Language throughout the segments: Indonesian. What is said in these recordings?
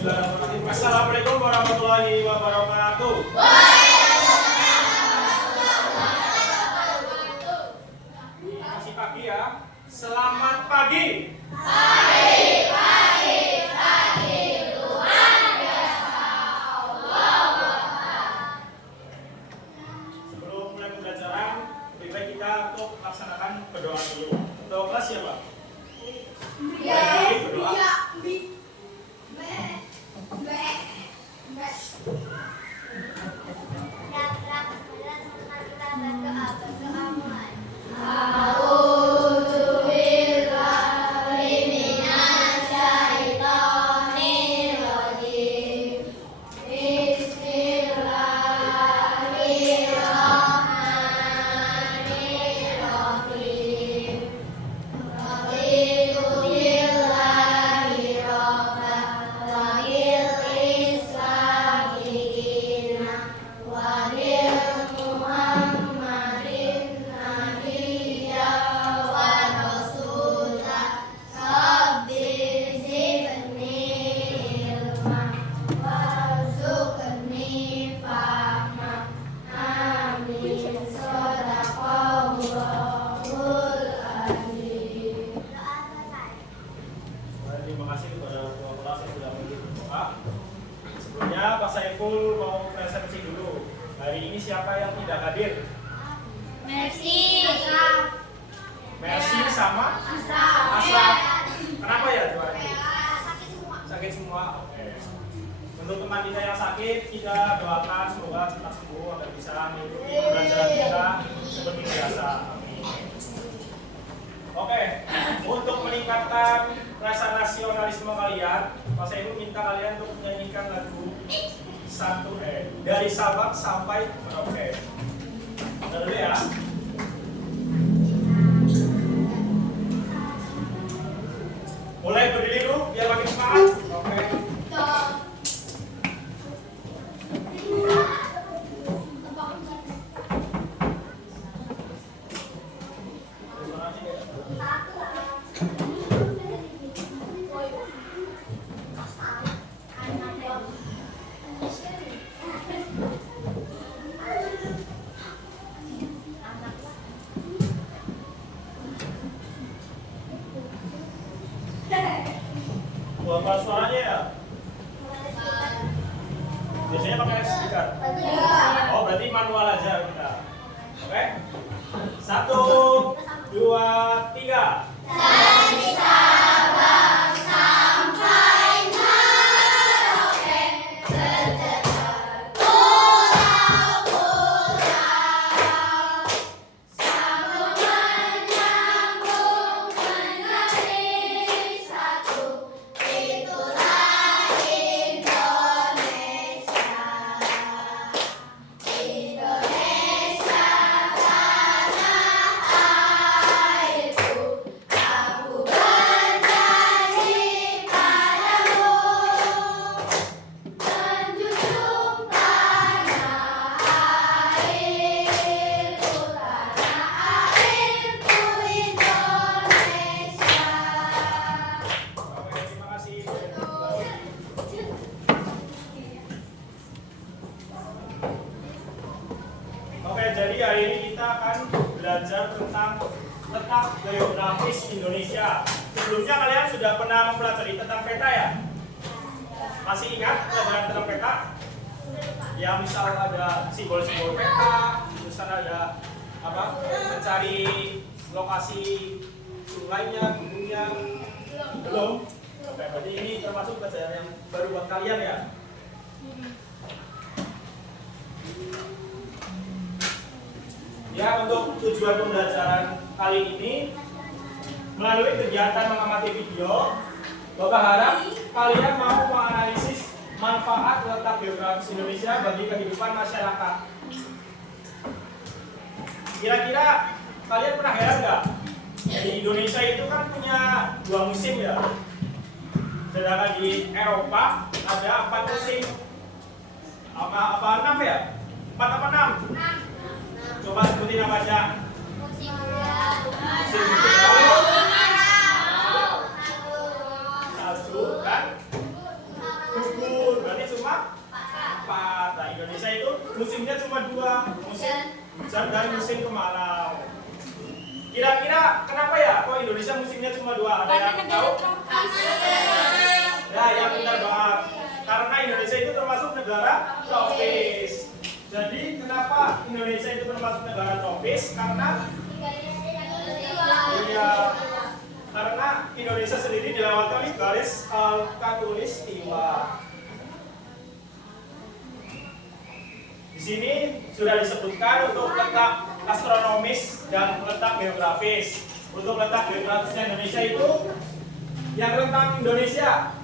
Bismillahirrahmanirrahim. Assalamualaikum warahmatullahi wabarakatuh. Masih pagi ya. Selamat pagi. Sebelum mulai pembelajaran, lebih baik kita untuk melaksanakan berdoa dulu. Untuk kelas ya, Pak? Berdoa. Terima kasih kepada ketua kelas yang sudah mengikuti berdoa. Sebelumnya Pak Saiful mau presentasi dulu. Hari ini siapa yang tidak hadir? Mercy. Mercy sama Asraf. Asraf. Kenapa ya dua ini? Sakit semua. Sakit semua. Oke. Untuk teman kita yang sakit, kita doakan semoga cepat sembuh agar bisa mengikuti pembelajaran kita seperti biasa. Amin. Oke, untuk meningkatkan rasa nasionalisme kalian, Pak Saiful minta kalian untuk menyanyikan lagu dari Sabang sampai Merauke. Dengar dulu ya. Mulai berdiri dulu biar makin semangat. Oke. Buat suaranya ya. Biasanya pakai speaker. Oh, berarti manual aja kita. Oke. 1, 2, 3. Dari Sabang sampai Merauke, berdebar pulau-pulau, sambung menyambung menjadi satu, itulah Indonesia. Indonesia tanah airku, aku berjanji padamu, menjunjung tanah airku, Indonesia. Oke, terima kasih. Oke, jadi hari ini kita akan belajar tentang letak geografis Indonesia. Sebelumnya kalian sudah pernah mempelajari tentang peta ya? Masih ingat pelajaran tentang peta? Ya, misal ada simbol-simbol peta, terus ada apa? Mencari lokasi sungainya, gunungnya. Belum? Oke, berarti ini termasuk pelajaran yang baru buat kalian ya? Ya, untuk tujuan pembelajaran kali ini melalui kegiatan mengamati video, Bapak harap kalian mau menganalisis manfaat letak geografis Indonesia bagi kehidupan masyarakat. Kira-kira kalian pernah heran nggak? Di Indonesia itu kan punya 2 musim ya. Sedangkan di Eropa ada 4 musim. Apa 6 ya? 4 apa 6? Coba sebutin apa aja. Musim salju kan? Gugur kedua? Ada yang tahu? Ya, yang benar banget. Karena Indonesia itu termasuk negara tropis. Jadi kenapa Indonesia itu termasuk negara tropis? Karena karena Indonesia sendiri dilewati oleh garis khatulistiwa. Di sini sudah disebutkan untuk letak astronomis dan letak geografis. Untuk letak geografisnya Indonesia itu yang rentang Indonesia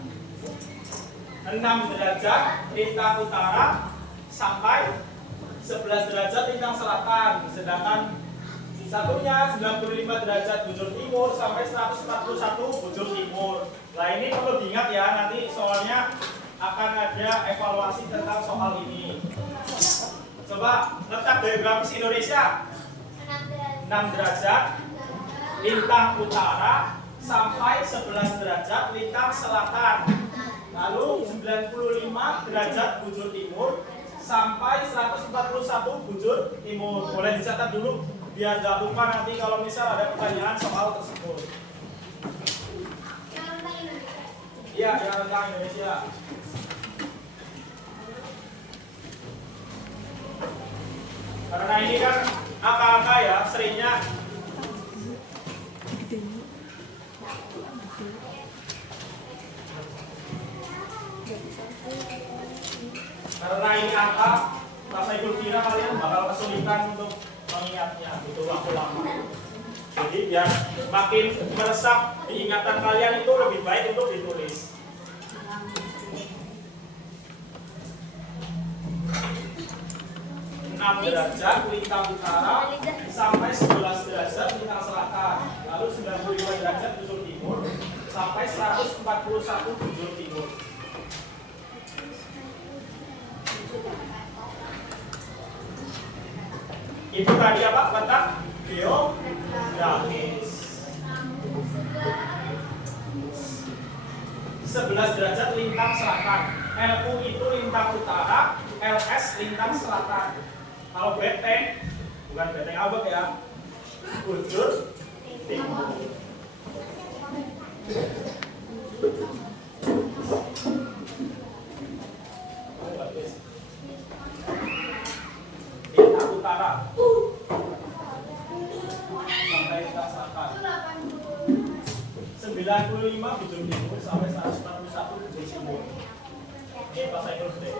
6 derajat lintang utara sampai 11 derajat lintang selatan, sedangkan satunya 95 derajat bujur timur sampai 141 bujur timur. Nah, ini perlu diingat ya, nanti soalnya akan ada evaluasi tentang soal ini. Coba letak geografis Indonesia 6 derajat lintang utara sampai 11 derajat lintang selatan. Lalu 95 derajat bujur timur sampai 141 bujur timur. Boleh dicatat dulu biar gak lupa nanti kalau misal ada pertanyaan soal tersebut. Iya, yang rentang Indonesia. Karena ini kan angka-angka ya, seringnya karena ini angka, saya kira kalian bakal kesulitan untuk mengingatnya, butuh waktu lama. Jadi biar makin meresap di ingatan kalian itu lebih baik untuk ditulis. Derajat lintang utara sampai 11 derajat lintang selatan, lalu 95 derajat bujur timur sampai 141 bujur timur. Itu tadi apa? Letak geografis. 11 derajat lintang selatan. LU itu lintang utara, LS lintang selatan. Kalau beteng, bukan beteng abek ya, bujur timur. Lintang utara sampai lintang selatan. 95 bujur timur sampai 141 bujur timur. Ini pas saya deh.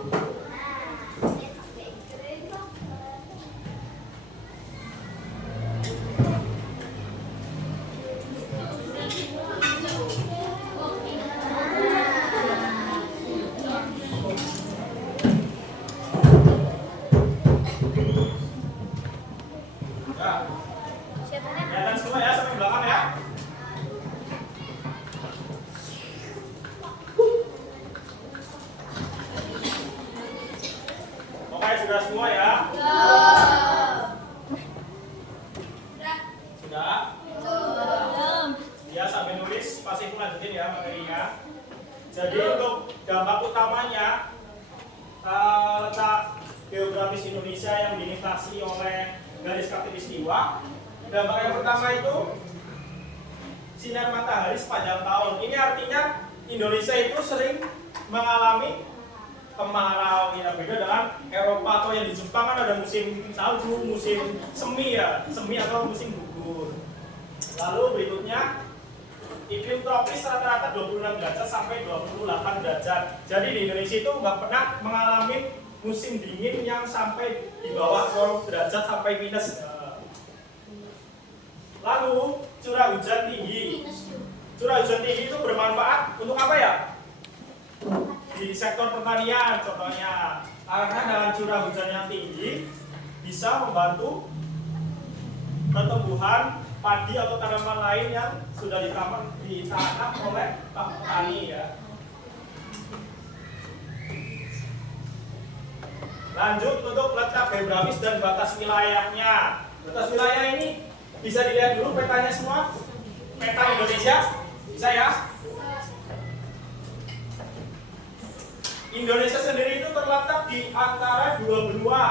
Kelihatan semua ya sampai belakang ya. Oke, sudah semua ya? Sudah? Ya, sampai nulis pasti pun lanjutin ya materinya. Jadi untuk dampak utamanya letak geografis Indonesia yang dilintasi oleh garis khatulistiwa. Dampak yang pertama itu sinar matahari sepanjang tahun. Ini artinya Indonesia itu sering mengalami kemarau ya, beda dengan Eropa atau yang di Jepang kan ada musim salju, musim semi ya, semi atau musim gugur. Lalu berikutnya iklim tropis rata-rata 26 derajat sampai 28 derajat. Jadi di Indonesia itu nggak pernah mengalami musim dingin yang sampai di bawah 0 derajat sampai minus. Lalu curah hujan tinggi. Curah hujan tinggi itu bermanfaat untuk apa ya? Di sektor pertanian contohnya. Karena dengan curah hujan yang tinggi bisa membantu pertumbuhan padi atau tanaman lain yang sudah ditanam oleh petani ya. Lanjut untuk letak geografis dan batas wilayahnya. Batas wilayah ini bisa dilihat dulu petanya semua. Peta Indonesia, bisa ya? Indonesia sendiri itu terletak di antara dua benua.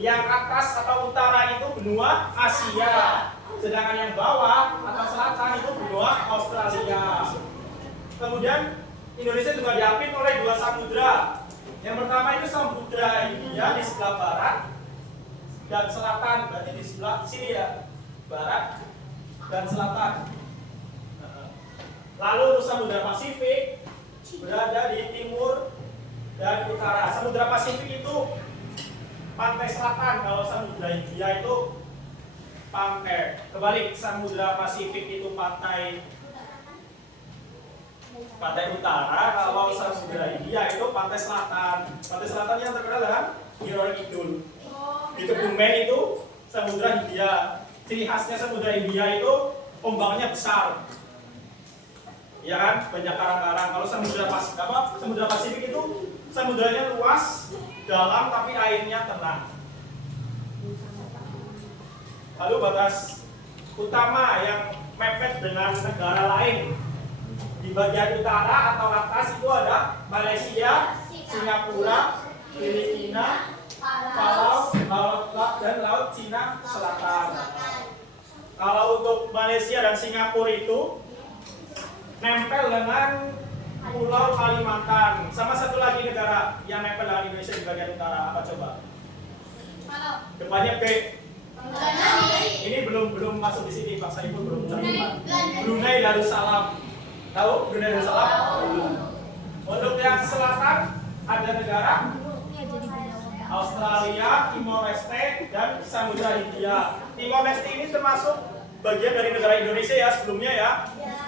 Yang atas atau utara itu benua Asia. Sedangkan yang bawah atau selatan itu benua Australia. Kemudian Indonesia juga diapit oleh dua samudra. Yang pertama itu Samudra Hindia di sebelah barat dan selatan, berarti di sebelah sini ya, barat dan selatan. Lalu untuk Samudra Pasifik berada di timur dan utara. Samudra Pasifik itu pantai selatan, kalau Samudra Hindia itu kebalik, Samudra Pasifik itu pantai utara, kalau Samudra Hindia itu pantai selatan. Pantai selatan yang terkenal dengan Nyi Kidul. Di Kebumen itu Samudra Hindia. Ciri khasnya Samudra Hindia itu ombaknya besar, ya kan, banyak karang-karang. Kalau Samudra Pasifik itu samudranya luas, dalam, tapi airnya tenang. Lalu batas utama yang mepet dengan negara lain di bagian utara atau atas itu ada Malaysia, Singapura, Filipina, Palau, dan Laut Cina Selatan. Kalau untuk Malaysia dan Singapura itu nempel dengan Pulau Kalimantan. Sama satu lagi negara yang nempel dengan Indonesia di bagian utara, apa coba? Depannya B. Ini belum masuk di sini, Pak Saiful belum terlibat. Brunei Darussalam. Tahu Brunei Darussalam? Untuk yang selatan ada negara Australia, Timor Leste, dan Samudra Hindia. Timor Leste ini termasuk bagian dari negara Indonesia ya sebelumnya ya.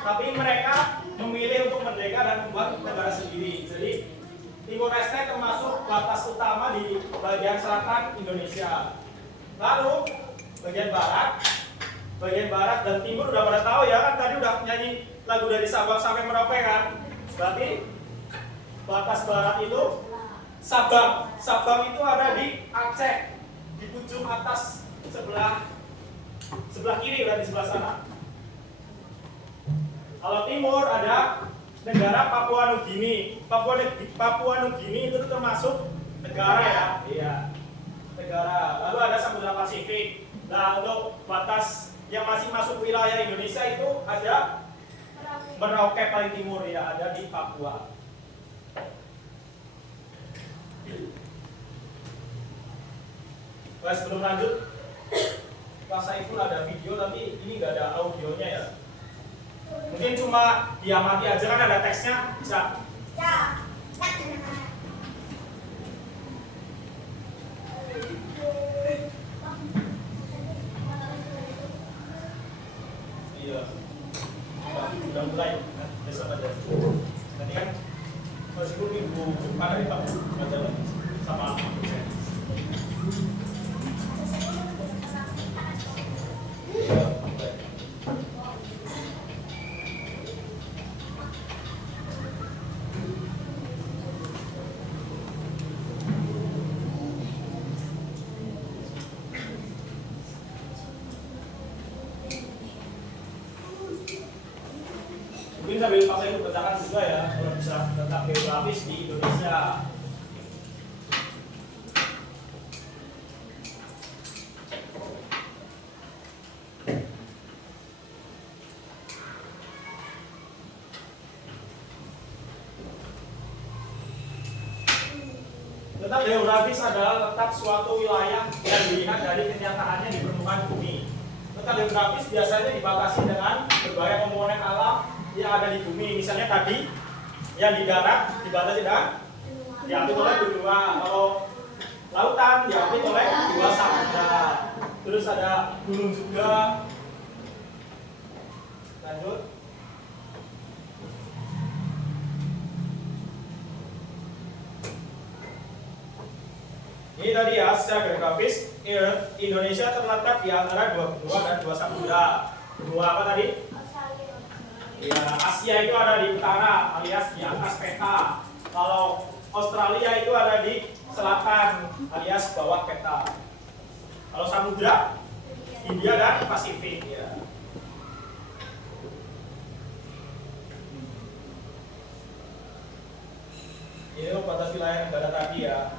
Tapi mereka memilih untuk merdeka dan membuat negara sendiri. Jadi Timor Leste termasuk batas utama di bagian selatan Indonesia. Lalu bagian barat dan timur udah pada tahu ya kan, tadi udah nyanyi lagu dari Sabang sampai Merauke kan. Berarti batas barat itu Sabang itu ada di Aceh, di ujung atas sebelah kiri, berarti sebelah sana. Kalau timur ada negara Papua Nugini. Papua Nugini itu termasuk negara ya, iya, negara. Lalu ada Samudra Pasifik. Nah, untuk batas yang masih masuk wilayah Indonesia itu ada Merauke paling timur ya, ada di Papua. Nah, sebelum lanjut, Pak Saiful ada video tapi ini nggak ada audionya ya. Mungkin cuma diamati aja kan, ada teksnya, bisa. Iya. Udah mulai, besok aja. Nanti kan Saiful minggu depan hari Pak baca lagi sama saya. Mungkin sambil Pak Saiful bacakan juga ya, kalau bisa tentang geografis di Indonesia. Letak geografis adalah letak suatu wilayah yang dilihat dari kenyataannya di permukaan bumi. Letak geografis biasanya dibatasi dengan berbagai komponen alam yang ada di bumi. Misalnya tadi yang di darat dibatasi dengan diapit oleh benua. Kalau lautan diapit oleh dua samudra. Terus ada gunung juga. Lanjut. Ini tadi ya, secara geografis Indonesia terletak di antara dua benua dan dua samudra. Benua apa tadi? Ya, Asia itu ada di utara alias di atas peta. Kalau Australia itu ada di selatan alias bawah peta. Kalau samudra, India dan Pasifik ya. Ini batas wilayah negara tadi ya.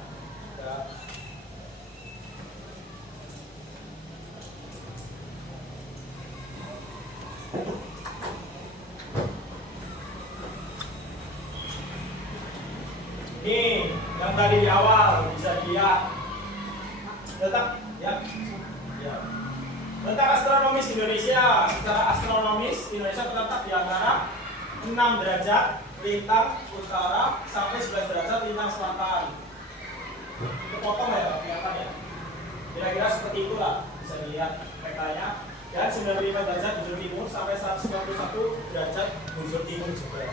Ini yang tadi di awal bisa dilihat. Letak ya. Ya. Letak astronomis Indonesia. Secara astronomis Indonesia terletak di antara 6 derajat lintang utara sampai 11 derajat lintang selatan. Kepotong ya, kelihatan ya. Kira-kira seperti itulah bisa dilihat petanya. Dan 95 derajat bujur timur sampai 191 derajat bujur timur juga.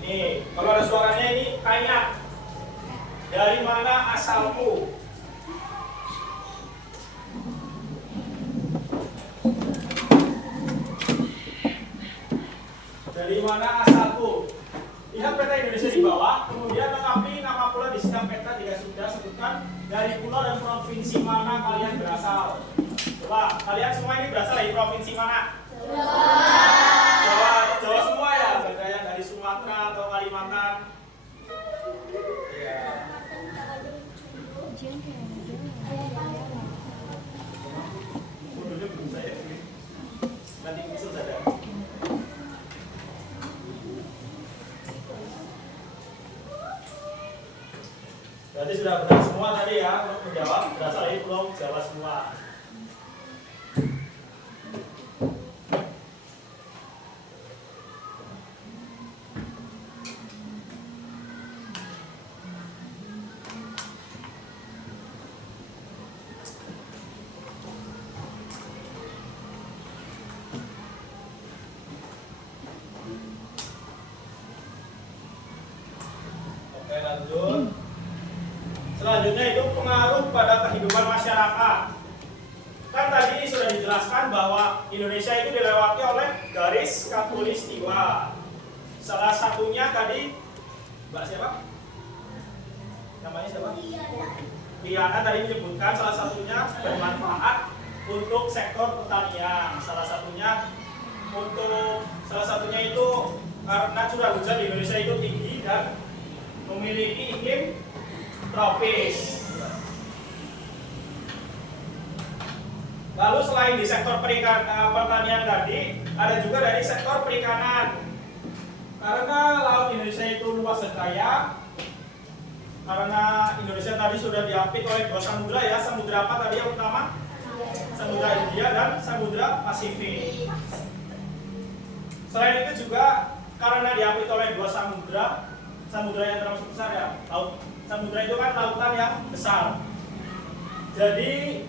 Ini, kalau ada suaranya ini tanya, dari mana asalmu? Dari mana asalku? Lihat peta Indonesia di bawah, kemudian lengkapi nama pulau di sidang peta jika sudah, sebutkan dari pulau dan provinsi mana kalian berasal. Coba, kalian semua ini berasal dari provinsi mana? Jawa semua ya, beda yang dari Sumatera atau Kalimantan. Ya. Mundunya belum saya. Nanti usul saja. Berarti sudah benar semua tadi ya untuk menjawab berasal dari pulau Jawa semua. Oke, lanjut. Selanjutnya itu pengaruh pada kehidupan masyarakat. Kan tadi sudah dijelaskan bahwa Indonesia itu dilewati oleh garis khatulistiwa. Salah satunya tadi Mbak siapa? Namanya siapa? Liana tadi menyebutkan salah satunya bermanfaat untuk sektor pertanian. Salah satunya itu karena curah hujan di Indonesia itu tinggi dan memiliki iklim tropis. Lalu selain di sektor pertanian tadi, ada juga dari sektor perikanan. Karena laut Indonesia itu luas dan kaya, karena Indonesia tadi sudah diapit oleh 2 samudra ya. Samudra apa tadi yang utama? Samudra Hindia dan Samudra Pasifik. Selain itu juga karena diapit oleh 2 samudra yang termasuk besar ya, laut. Samudra itu kan lautan yang besar. Jadi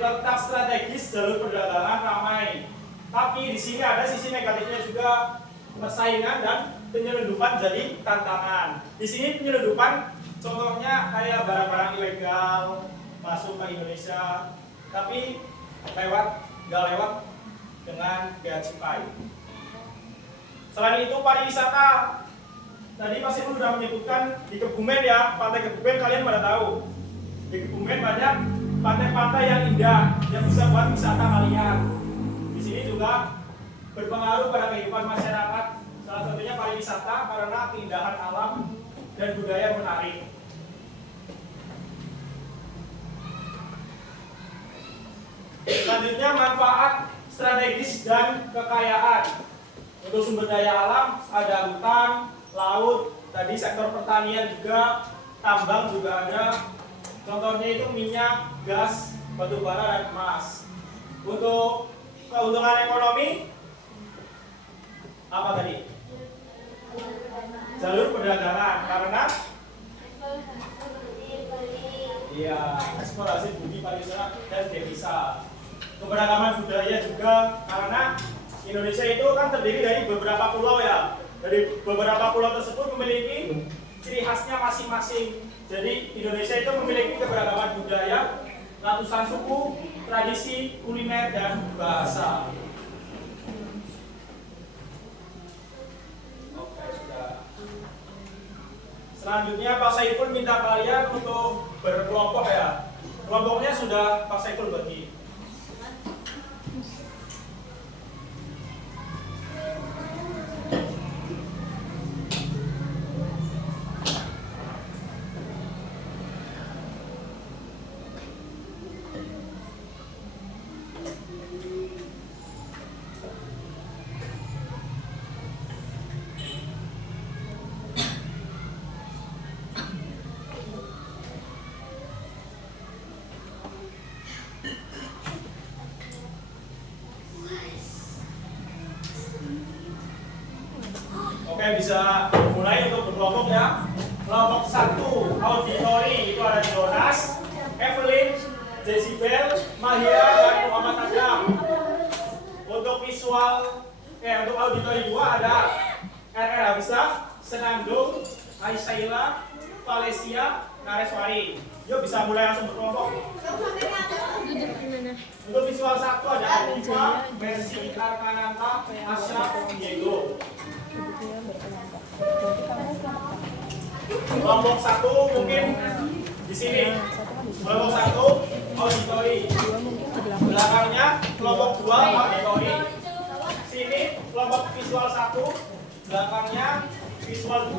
letak strategis jalur perdagangan ramai. Tapi di sini ada sisi negatifnya juga, persaingan dan penyelundupan jadi tantangan. Di sini penyelundupan contohnya kayak barang-barang ilegal masuk ke Indonesia, tapi nggak lewat dengan bea cukai. Selain itu pariwisata. Tadi Mas Ibu sudah menyebutkan di Kebumen ya, pantai Kebumen kalian pada tahu. Di Kebumen banyak pantai-pantai yang indah yang bisa buat wisata kalian. Di sini juga berpengaruh pada kehidupan masyarakat. Salah satunya pariwisata karena keindahan alam dan budaya menarik. Selanjutnya manfaat strategis dan kekayaan. Untuk sumber daya alam ada hutan, laut, tadi sektor pertanian juga, tambang juga ada. Contohnya itu minyak, gas, batu bara, dan emas. Untuk keuntungan ekonomi, apa tadi? Jalur perdagangan, karena iya, eksplorasi bumi pariwisata dan devisa. Keberagaman budaya juga, karena Indonesia itu kan terdiri dari beberapa pulau ya. Dari beberapa pulau tersebut memiliki ciri khasnya masing-masing. Jadi Indonesia itu memiliki keberagaman budaya, ratusan suku, tradisi, kuliner, dan bahasa. Oke, sudah. Selanjutnya Pak Saiful minta kalian untuk berkelompok ya. Kelompoknya sudah Pak Saiful bagi. bisa mulai untuk berkelompok ya. Kelompok 1 auditori itu ada Jonas, Evelyn, Jezibel, Mahia, dan Muhammad Adam. Untuk untuk auditori 2 ada RR Habisa, Senandung, Aisyah, Valesia, Nareswari. Yuk bisa mulai langsung berkelompok. Untuk visual 1 ada Adifa, Mercy, Arkananta, Asya, Diego. Kelompok 1 mungkin di sini. Kelompok 1 auditori. Belakangnya kelompok 2 auditori. Sini kelompok visual 1, belakangnya visual 2.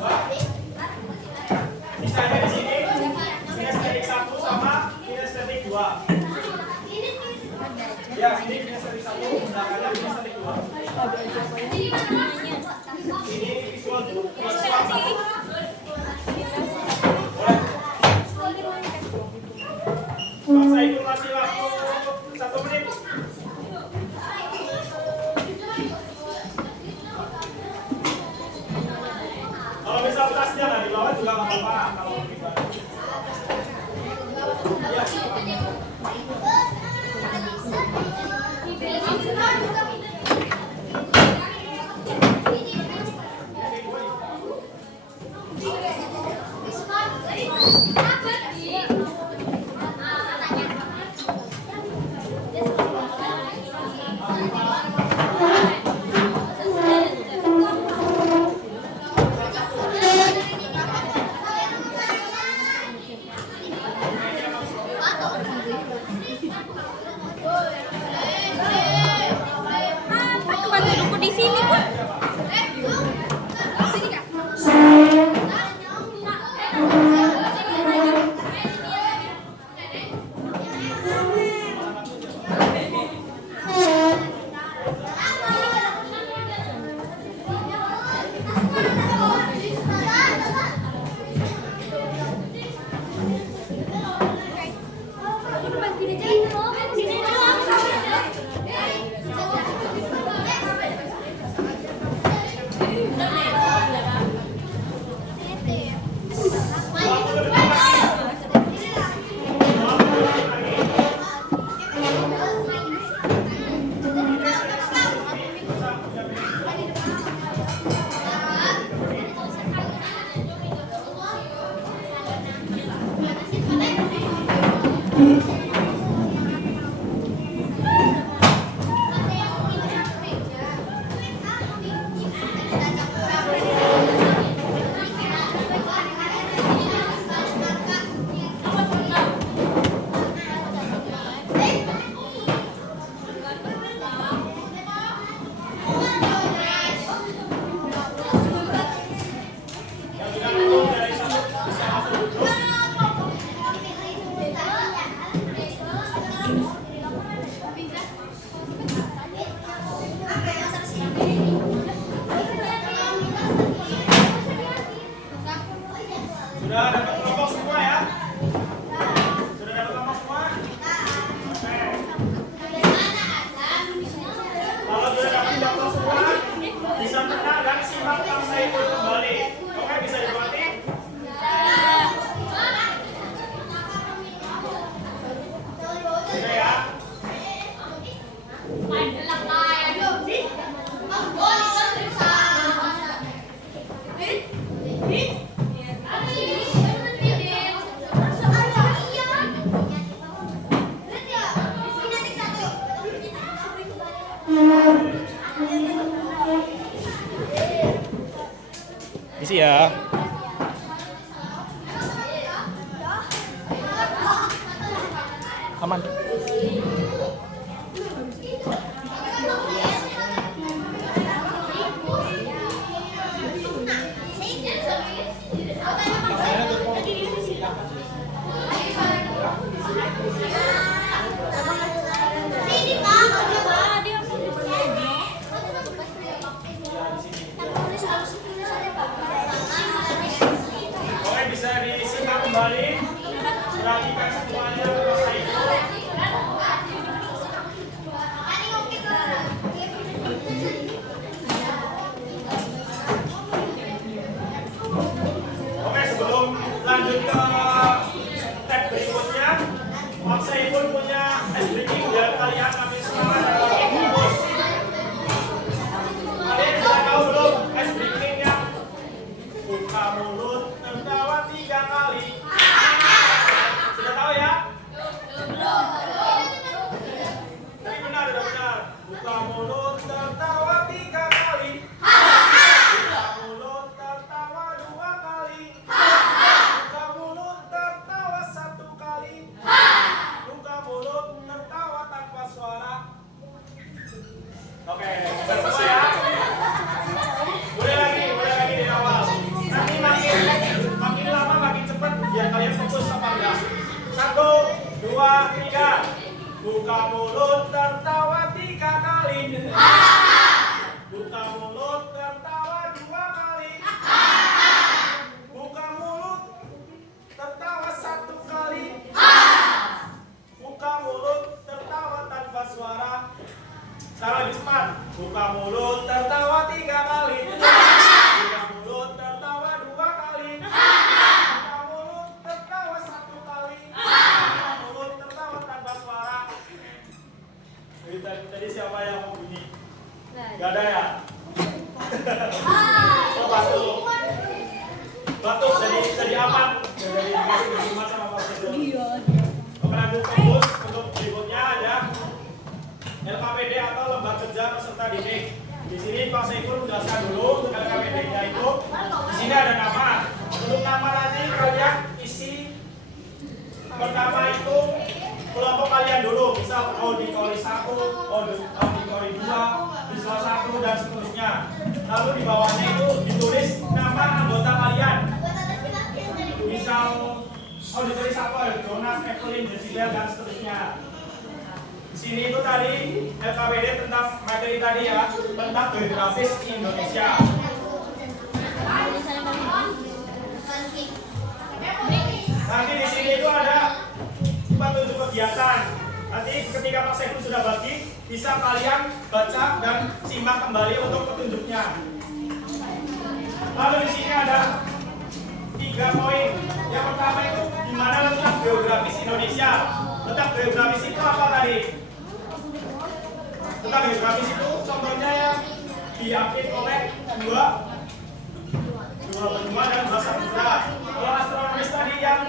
Sisanya di sini kinestetik 1 sama kinestetik 2. Ya, sini kinestetik 1, belakangnya kinestetik 2. Ini visual 1. Saya itu masih waktu 1 menit. Kalau misal tasnya di bawah juga nggak apa-apa. Kalau sudah dapat kelompok semua ya? Sudah dapat kelompok semua? Oke. Kalau sudah dapat kelompok semua, bisa tenang dan simak tentang saya itu kembali. Oke, bisa dibuatin? Sudah ya? Isi ya. Aman. Oke, bisa disimak kembali. Perhatikan semuanya bahasa itu. 1, 2, 3. Buka mulut tertawa 3 kali. Buka mulut tertawa 2 kali. Buka mulut tertawa 1 kali. Buka mulut tertawa tanpa suara. Sekarang lebih cepat. Buka mulut tertawa 3 kali. Buka mulut tertawa 2 kali. Buka mulut tertawa 1 kali. Buka mulut tertawa tanpa suara. Jadi tadi siapa yang mau bunyi? Gak ada ya? Oh, batuk. Batuk jadi apa? Jadi cuma sama pasien. Pengaduk fokus untuk berikutnya ada LKPD atau lembar kerja peserta didik. Di sini Pak Saiful menjelaskan dulu LKPD-nya itu. Di sini ada nama. Untuk nama nanti kalian isi. Pertama itu kelompok kalian dulu. Misal auditori 1, auditori 2, visual 1 dan seterusnya. Lalu di bawahnya itu ditulis nama anggota kalian. Misal auditori 1, Jonas, Evelyn, Jessica dan seterusnya. Di sini itu tadi LKPD tentang materi tadi ya, tentang geografis Indonesia. Nanti di sini itu ada petunjuk kegiatan. Nanti ketika Pak Saiful sudah bagi, bisa kalian baca dan simak kembali untuk petunjuknya. Lalu di sini ada 3 poin. Yang pertama itu di mana letak geografis Indonesia. Letak geografis itu apa tadi? Letak geografis itu contohnya yang diapit oleh dua benua dan dua samudra. Kalau astronomis tadi yang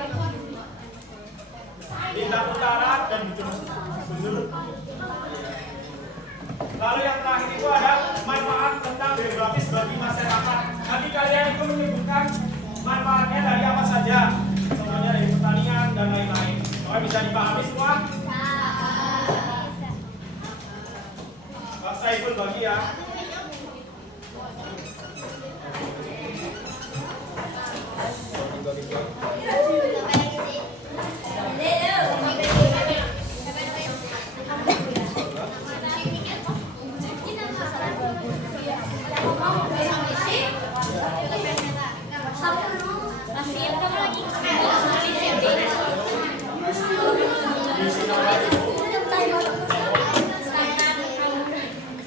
bintang utara dan bujur. Lalu yang terakhir itu ada manfaat tentang geografis bagi masyarakat. Nanti kalian itu menyebutkan manfaatnya dari apa saja. Contohnya dari pertanian dan lain-lain. Soalnya bisa dipahami semua? Pak Saiful bagi ya.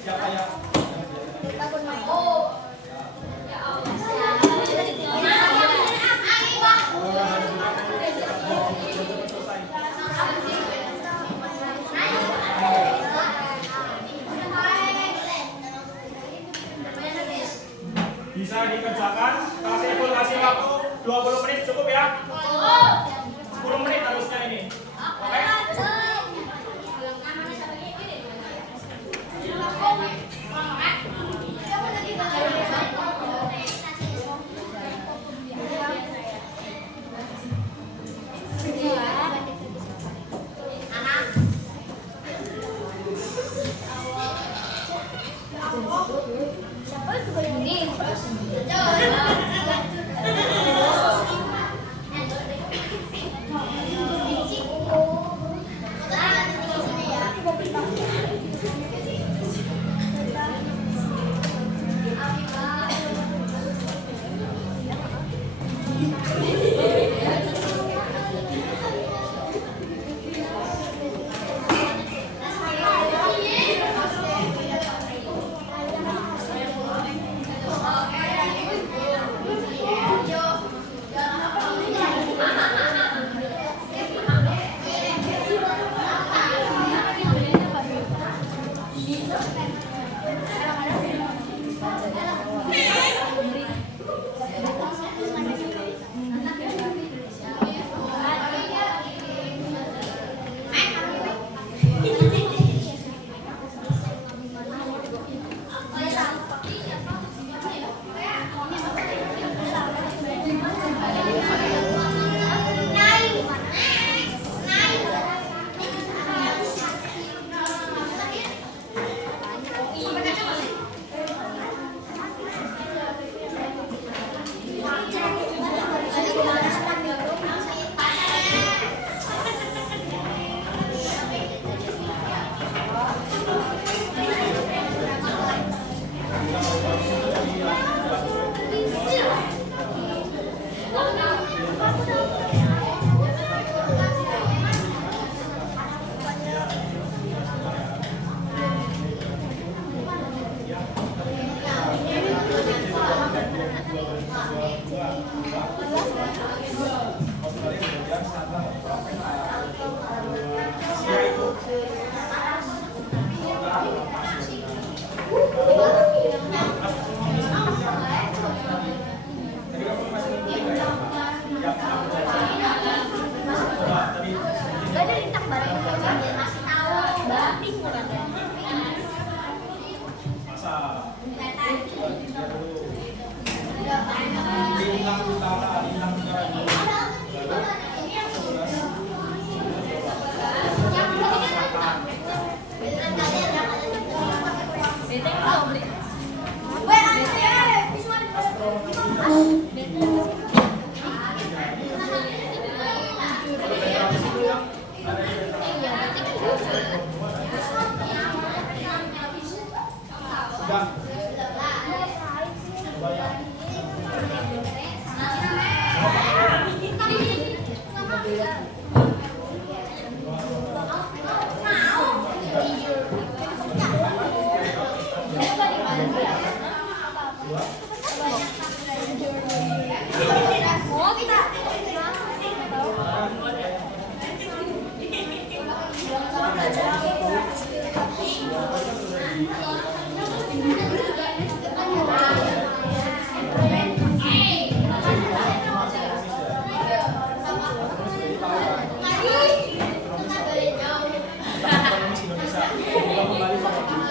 Siapa yang Ekonomis Indonesia. Semoga kembali sama guru.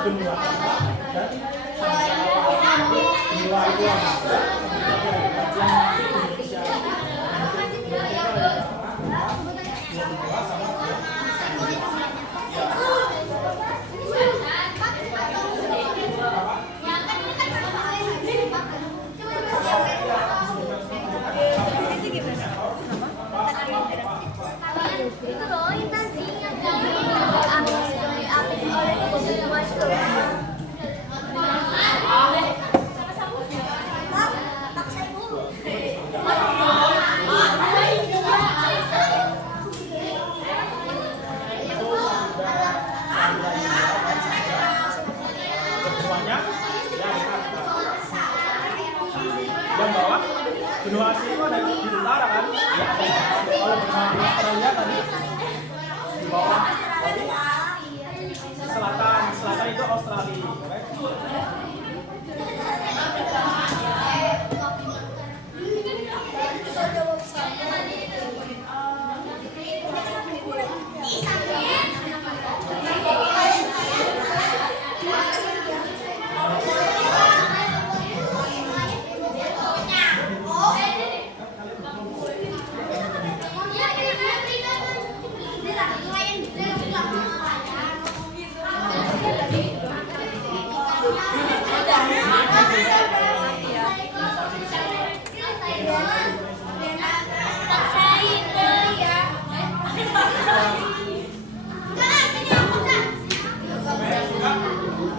Benua dan benua itu Indonesia. Itu loh yang tadi yang diambil oleh paksa ibu. Semuanya yang bawah benua Asia itu ada di utara kan ya, kalau benua Australia tadi di bawah tadi selatan itu Australia, correct?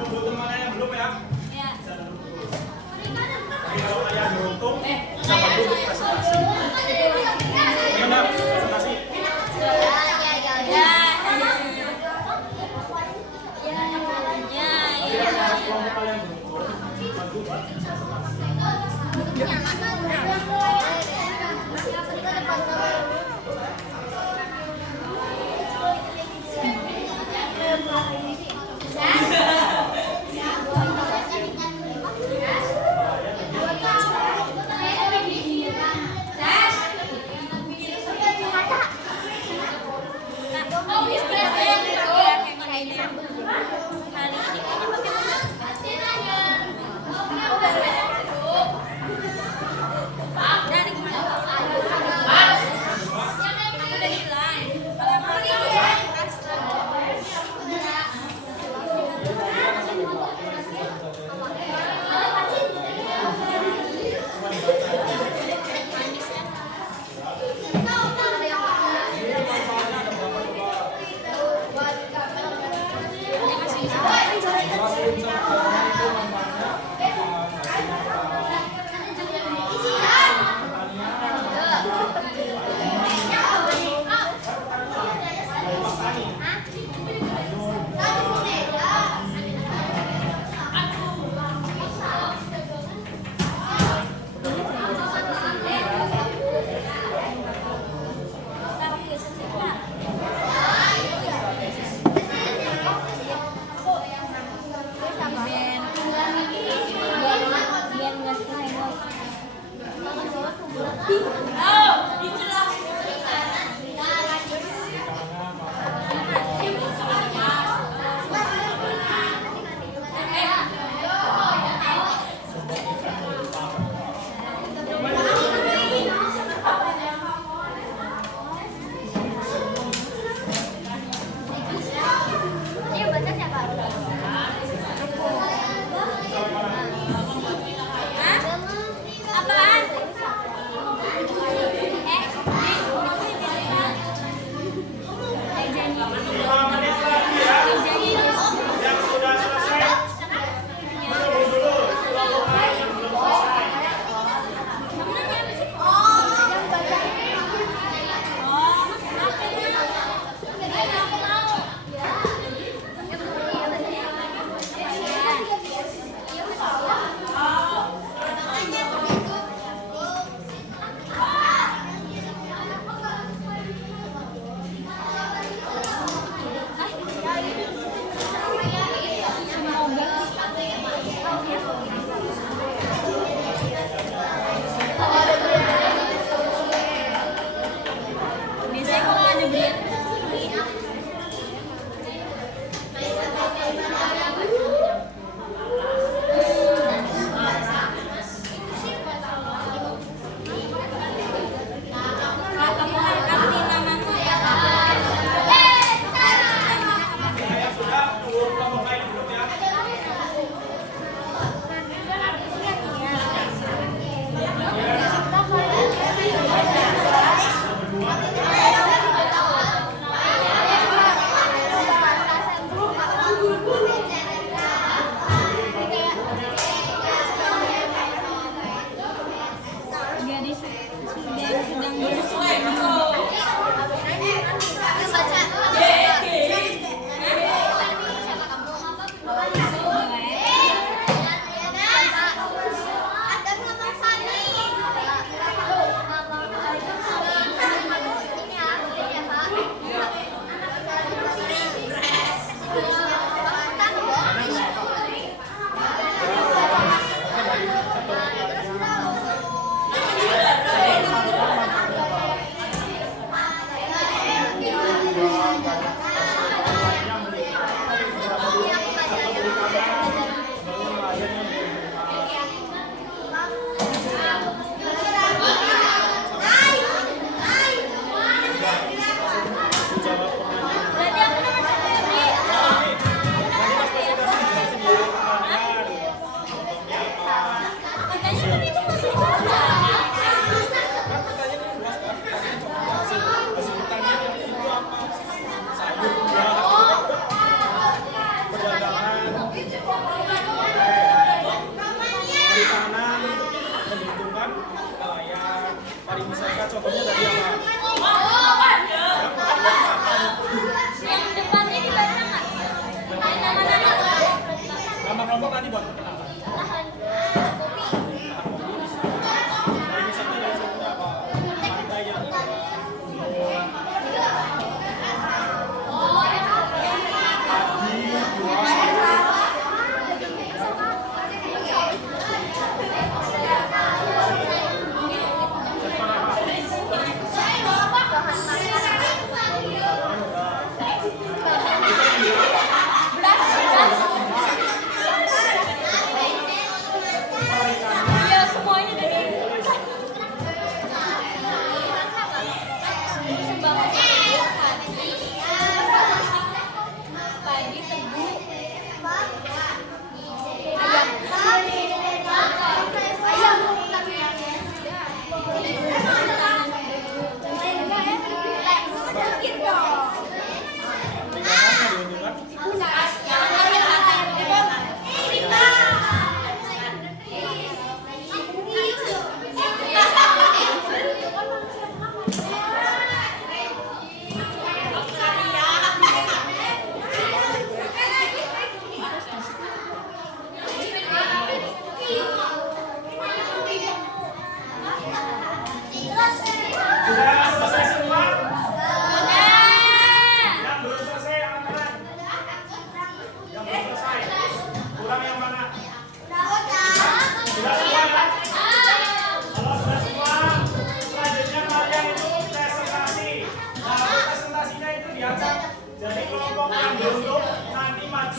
Tunggu temannya yang belum ya. Kalau ayah beruntung, sama dulu presentasi. Gimana presentasi? Kelompok kalian beruntung, bantu buat presentasi.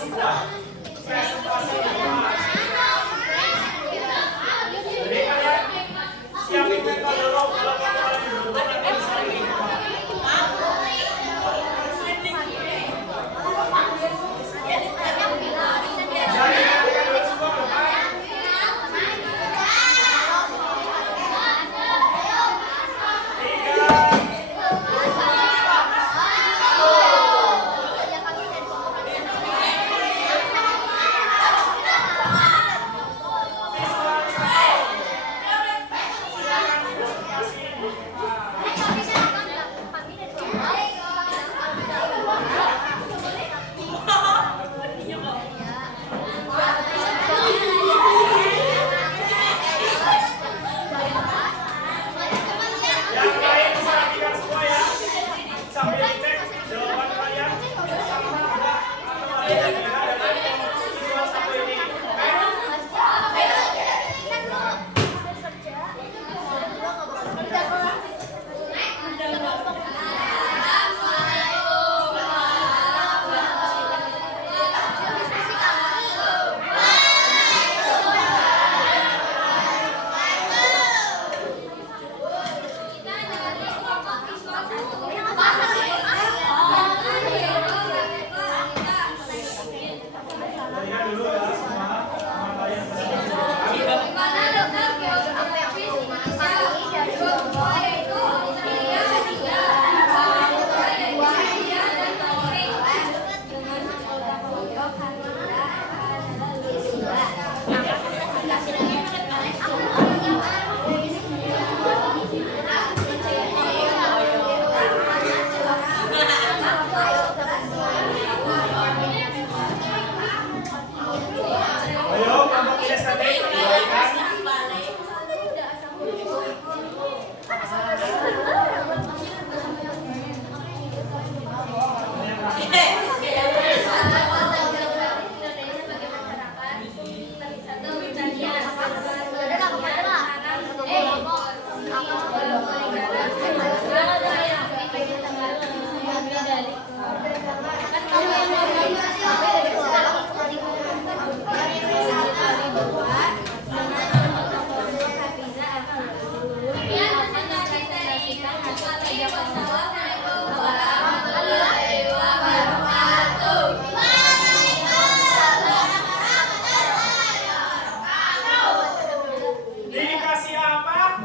sebuah presentasi informasi. Jadi kalian siapin mental dulu, kalau kalian dulu nanti bisa ini. Jadi kalian dulu semua lupa. Yang lain perhatikan semua ya, sambil dicek jawaban kalian sama enggak atau ada yang beda dengan siswa satu ini. Oke? Lihat dulu ya semua teman kalian berada. Ayo kelompok estetik kembalikan. Dikasih apa?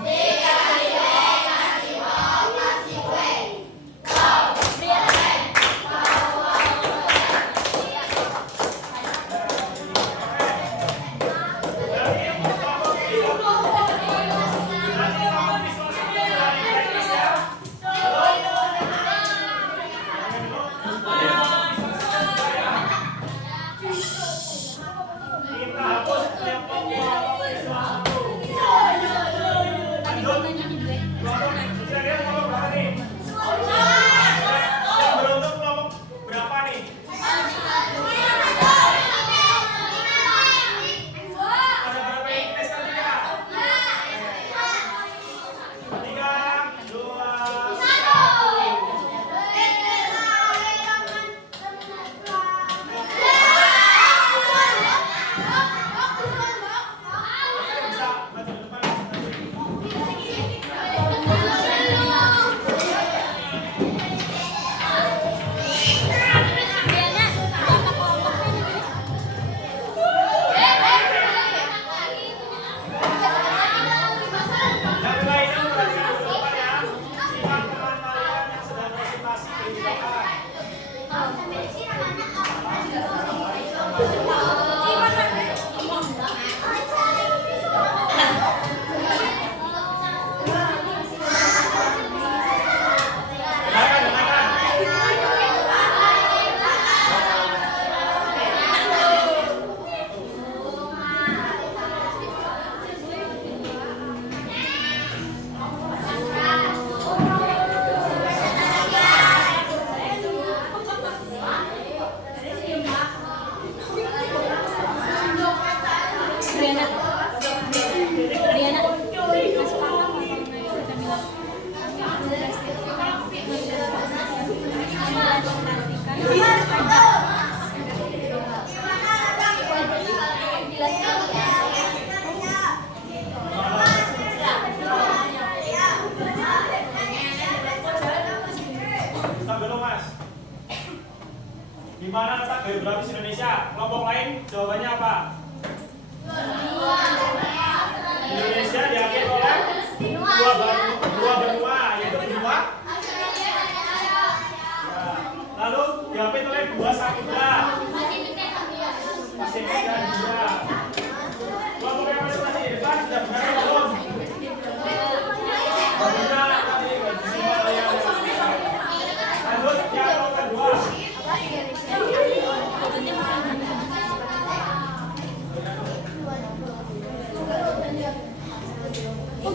Kita hapus kelompok siswa satu. Lanjut. Kira-kira kelompok berapa nih? Yang beruntung kelompok berapa nih? Ada berapa yang tes nanti ya? 3, 2, 1. Bisa maju ke depan. Yang lainnya perhatikan dulu Pak ya. Simak teman kalian yang sedang presentasi di depan. Dengarkan, dengarkan.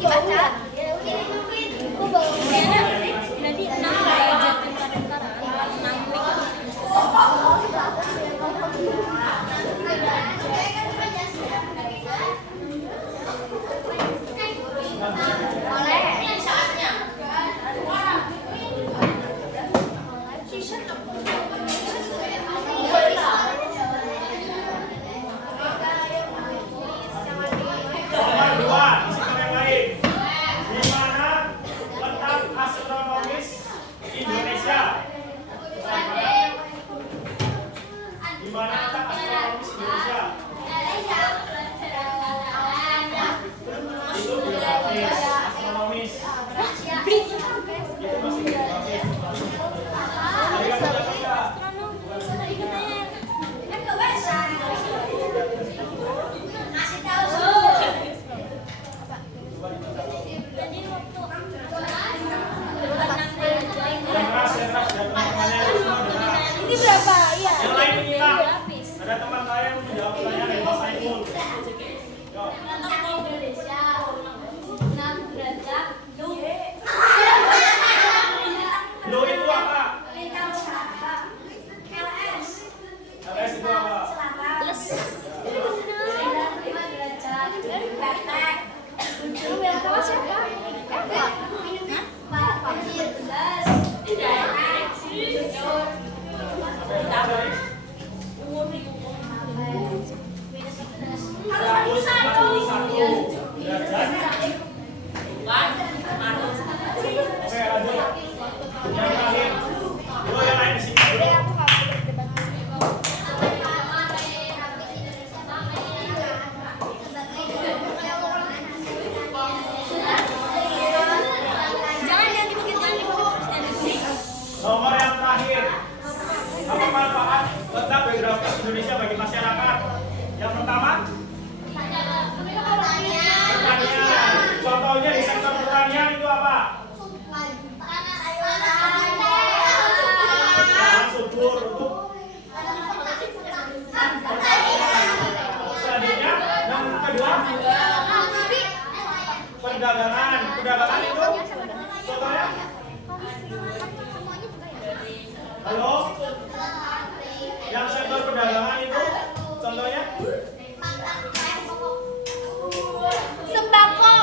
dibaca. Nanti 6 kayak Jatim Padangkara. 6 Nomor 2, isi yang lain. Di mana letak astronomis Indonesia? Di mana letak astronomis Indonesia? Itu geografis, astronomis. Itu masih geografis. Tadi kan sudah baca. Yang keras, ya teman-temannya semua dengar. Ini berapa? Iya. Yang lain menyimak. Ada teman saya yang menjawab pertanyaan dari Mas Saiful. Yo. Lo itu apa? LS itu apa? Plus. Nomor yang terakhir, apa manfaat letak geografis Indonesia bagi masyarakat? Yang pertama, pertanian. Contohnya di sektor pertanian itu apa? Lahan subur untuk selanjutnya. Yang kedua, perdagangan. Perdagangan itu contohnya. Halo? Yang sektor perdagangan itu contohnya? Sembako.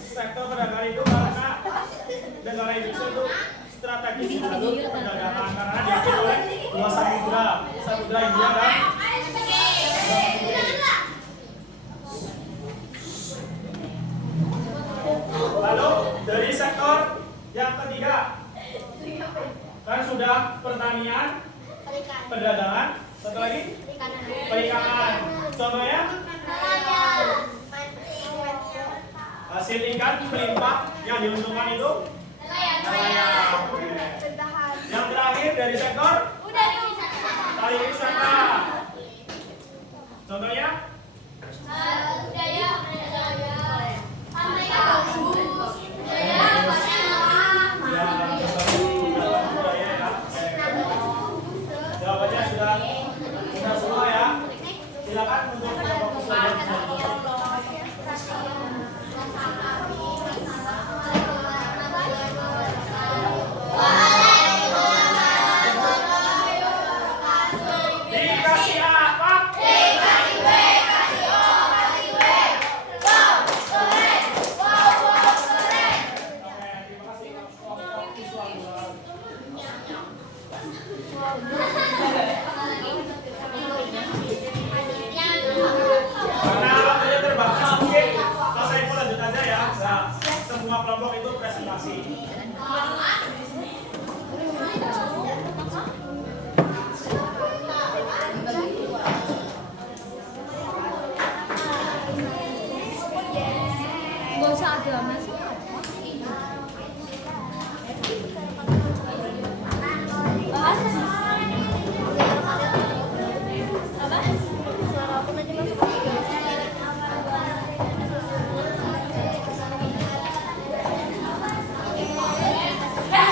Sektor perdagangan itu karena negara Indonesia itu strategis di jalur perdagangan karena diatur oleh dua samudra India dan lalu dari sektor yang ketiga kan sudah pertanian, perdagangan, satu lagi perikanan. Contohnya hasil ikan melimpah yang diuntungkan itu nelayan. Yang terakhir dari sektor pariwisata. Contohnya jawabannya sudah semua ya. Silakan untuk fokus saja. Dikasih apa? Karena waktunya terbatas mungkin Mas Saiful lanjut aja ya. Nah, semua kelompok itu presentasi. Gak usah agama sih.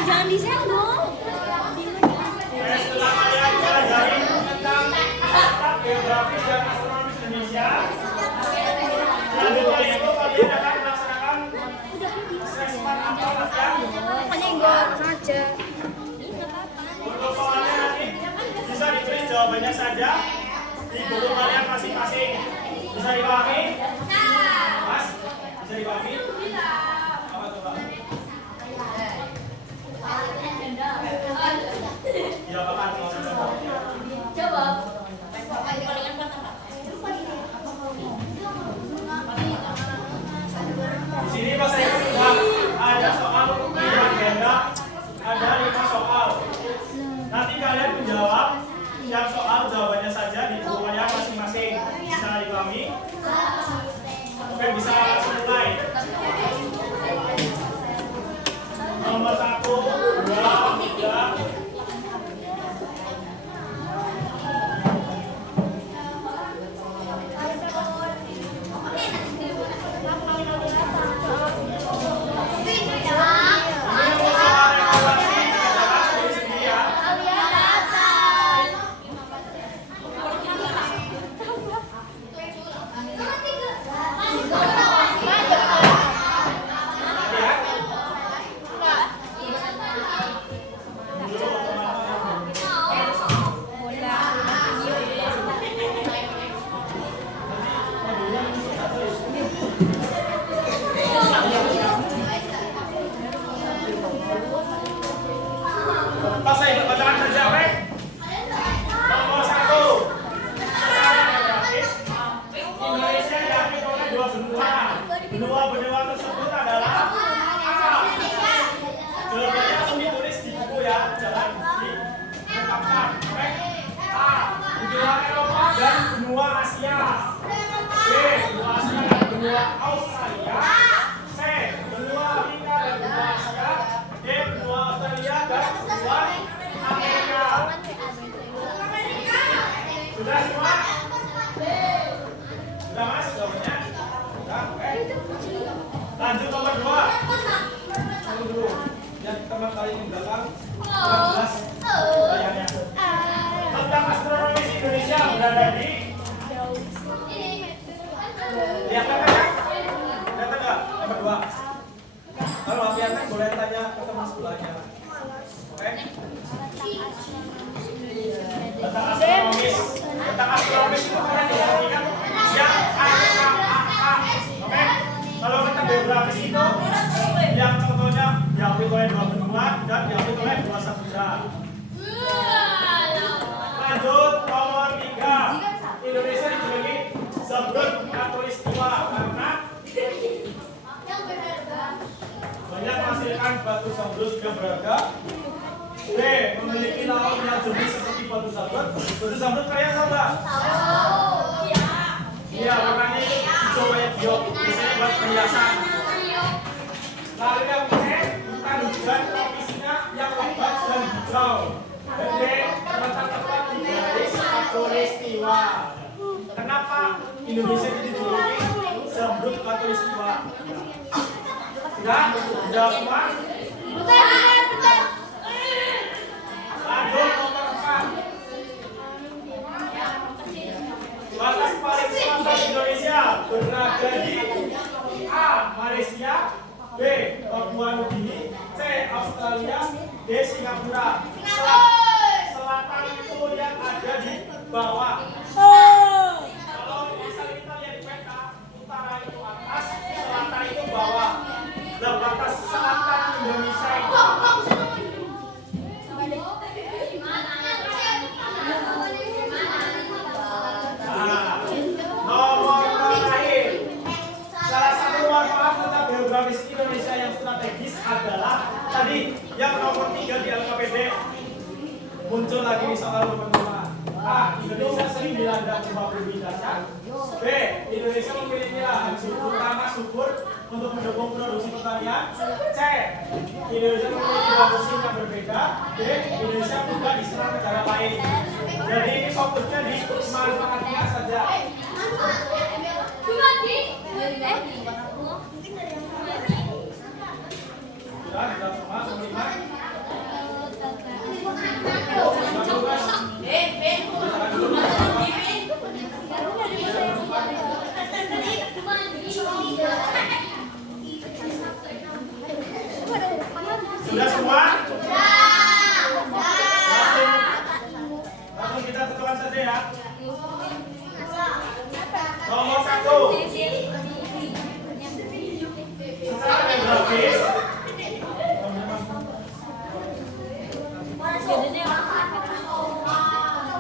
Jangan disenggol. Setelah kalian pelajari tentang letak geografis dan astronomis Indonesia, selanjutnya yang saja di buku kalian masing-masing. Bisa dipahami? Mas, bisa dipahami? Apa coba? Ya apa kalau Coba. di sini bahasa Inggris ada soal 5 ganda, ada 5 soal. Nanti kalian menjawab setiap soal jawabannya saja di buku kalian masing-masing. Bisa dipahami? Oke, bisa langsung mulai. Nomor 1, 2, 3. Pas saya bacakan saja, oke? Nomor 1. Secara geografis, Indonesia diapit oleh 2 benua. Benua tersebut adalah A. Jawabannya langsung ditulis di buku ya, jangan dilengkapkan. Oke? A. Benua Eropa dan benua Asia. B. Benua Asia dan benua Australia. C. Benua Afrika dan benua Asia. D. Benua Australia dan benua Amerika. Sudah semua? Sudah mas jawabannya? Sudah, oke. Lanjut nomor 2. Tunggu dulu. Yang pertama kali di belakang. Jelas pertanyaannya. Tentang astronomi Indonesia berada di. Lihat kan ya? Lihat enggak? Nomor 2. Kalau latihan boleh tanya ke teman sebelahnya. Oke? Tentang astronomis itu kan diartikan yang A. Oke? Kalau tentang geografis itu yang contohnya diapit oleh 2 benua dan diapit oleh 2 samudra. Lanjut nomor 3. Indonesia dijuluki Zamrud Khatulistiwa karena banyak menghasilkan batu zamrud yang berharga. B. Memiliki laut yang jernih seperti batu zamrud. Batu zamrud kalian tahu nggak? Iya, warnanya itu hijau kayak giok. Biasanya buat perhiasan. Lalu yang C. Hutan hujan tropisnya yang lebat dan hijau. Dan D. Terletak tepat di garis khatulistiwa. Kenapa Indonesia itu dijuluki Zamrud Khatulistiwa? Sudah? Jawab semua? Lanjut nomor 4. Batas paling selatan Indonesia berada di A. Malaysia, B. Papua Nugini, C. Australia, D. Singapura. Selatan itu yang ada di bawah. Kalau misalnya kita lihat di peta, utara itu atas, selatan itu bawah. Dan batas selatan Indonesia itu nomor terakhir. Salah satu manfaat tentang geografis Indonesia yang strategis adalah tadi yang nomor 3 di LKPD. Muncul lagi di soal nomor 5. A. Indonesia sering dilanda gempa bumi dahsyat. B. Indonesia memiliki lahan tanah subur untuk mendukung produksi pertanian. C. Indonesia memiliki dua musim yang berbeda. D. Indonesia juga diserang negara lain. Jadi ini fokusnya di manfaatnya saja. Sudah, semua semua. Sudah semua? Langsung kita tentukan saja ya. satu. Secara geografis,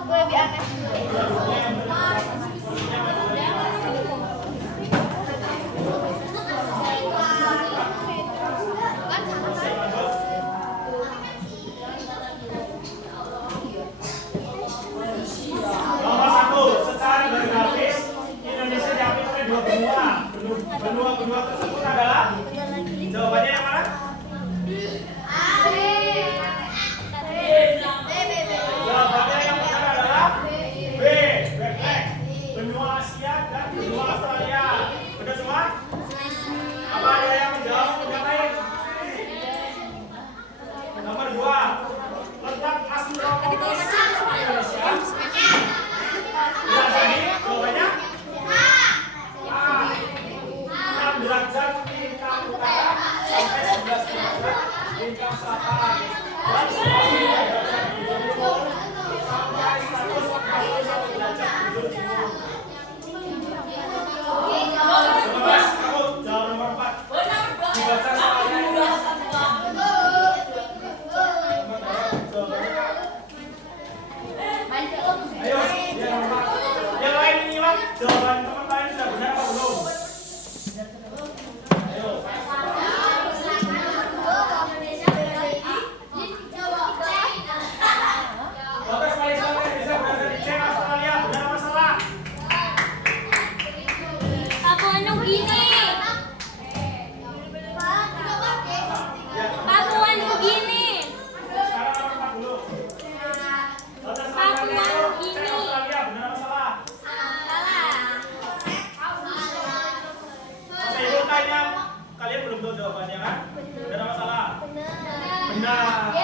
Lebih aneh. nomor satu. Secara geografis, Indonesia diapit oleh dua benua. Benua tersebut adalah jawabannya yang mana? Jawabannya yang benar adalah B. Black. Benua Asia dan benua Australia. Benar semua? Apa ada yang menjawab yang lain? Nomor 2. Letak astronomis Indonesia. Ya, tadi jawabannya A. 6 derajat lintang utara sampai 11 derajat lintang selatan. Dan 9 derajat bujur timur sampai 141 derajat bujur timur. Nomor 11, kamu jawab nomor 4. Dibaca soalnya ini. Ayo, dia nomor 4. Yang lain menyimak jawaban teman lain sudah benar apa belum? Ayo. Oke, sekali bisa berada di cek Australia, benar apa salah? Papua Nugini. Papua Nugini. Sekarang nomor 4 dulu. Oke, selanjutnya itu cek Australia, benar apa salah? Oke, ibu tanya, kalian belum tahu jawabannya kan? Benar apa salah? Benar.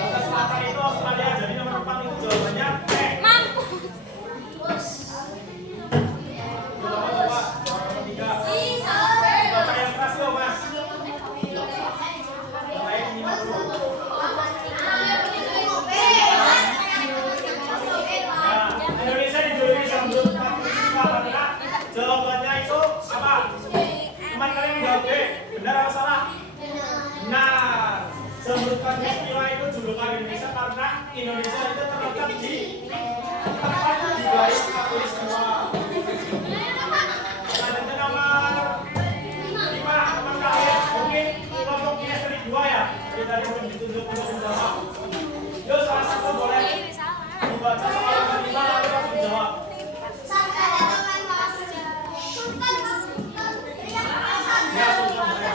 Batas selatan itu Australia, jadi nomor 4 itu jawabannya C. Mampus. Coba, nomor 3. Baca yang keras loh, Mas. Yang lain menyimak dulu. Ya, Indonesia dijuluki Samudra Pasifik karena jawabannya itu apa? Teman kalian menjawab B. Benar apa salah? Benar. Samudra Pasifik itu julukan Indonesia karena Indonesia itu terletak di tepat di garis khatulistiwa. Selanjutnya nomor 5, teman kalian mungkin kelompok IS 2 ya. Jadi tadi belum ditunjuk untuk menjawab. Yuk, salah satu boleh dibaca soal nomor 5 lalu langsung jawab. Ya, sudah boleh.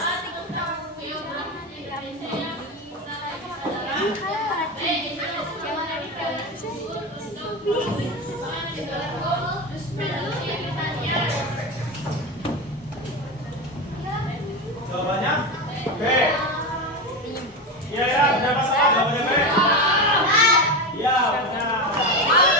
Jawabannya B. Iya ya, benar apa salah jawabannya B? Iya, benar.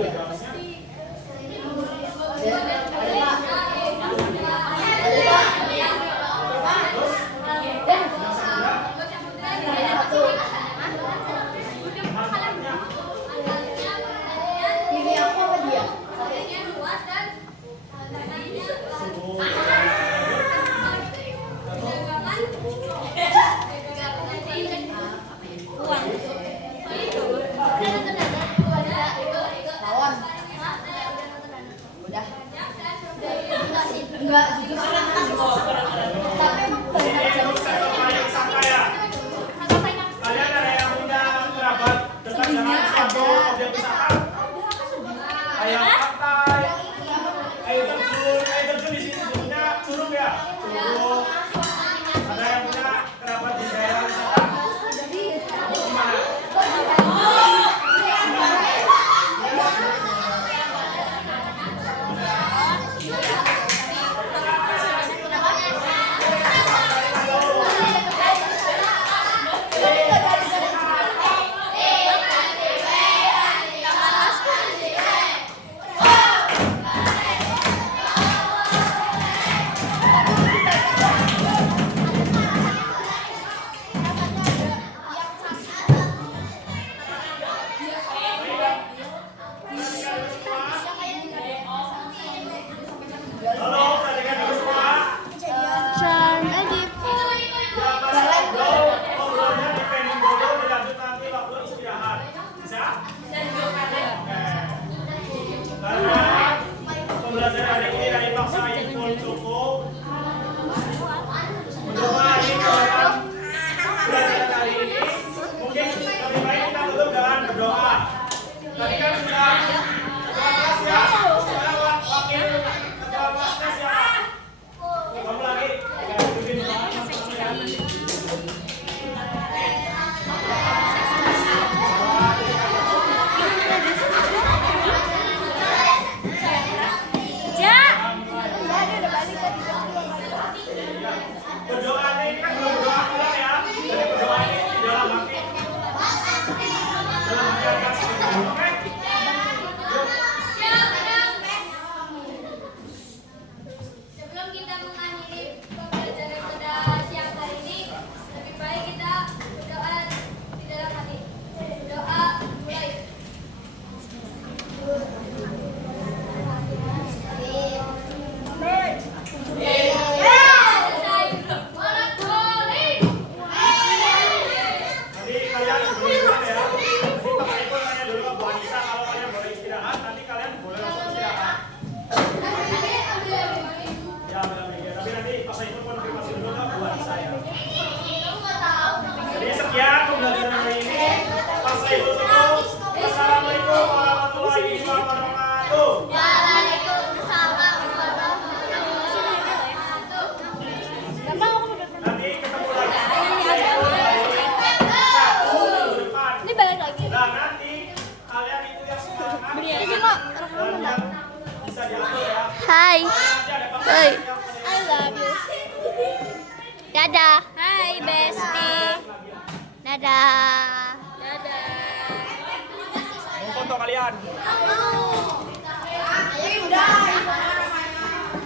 ya grafisnya? Enggak, jujur tapi emang banyak jam Sektor payung sampah ya. Kalian ada yang punya kerabat dekat dengan suatu objek wisata? Kayak pantai, air terjun di sini judulnya Curug ya? Curug. Ada yang punya kerabat di daerah wisata? Gimana? Halo, perhatikan dulu semua. Ngobrolnya di pending dulu, dilanjut nanti waktu istirahat. Bisa? Karena pembelajaran hari ini dari paksa info cukup. Mendoakan dalam pembelajaran hari ini, mungkin lebih baik kita tutup dengan berdoa. Tadi kan sudah ketua kelas ya. Sekarang wakil ketua kelasnya siapa? Kamu lagi? Bikin doa. Ja. Berdoa ini kan belum berdoa pulang ya. Jadi berdoa ini di dalam hati. Dalam hati aja. Oke? Sebelum kita mengakhiri pembelajaran pada siang hari ini, lebih baik kita berdoa di dalam hati. Doa mulai. Nanti kalian sebelum pulang ya. Nanti Pak Saiful tanya dulu ke Bu Anissa kalau kalian boleh istirahat. Nanti kalian boleh langsung istirahat. Ya, ambil. Tapi nanti Pak Saiful konfirmasi dulu ke Bu Anissa ya. Jadi sekian pembelajaran hari ini. Pak Saiful tutup. Assalamualaikum warahmatullahi wabarakatuh. Nanti ketemu lagi. Minggu depan. Ini balik lagi. Nah, nanti kalian itu yang semangat dan yang bisa diatur ya. Hai. Nanti ada Pak Hey. yang I love you. Dadah. Hai, Besti. Dadah. Dadah. mau foto kalian. udah.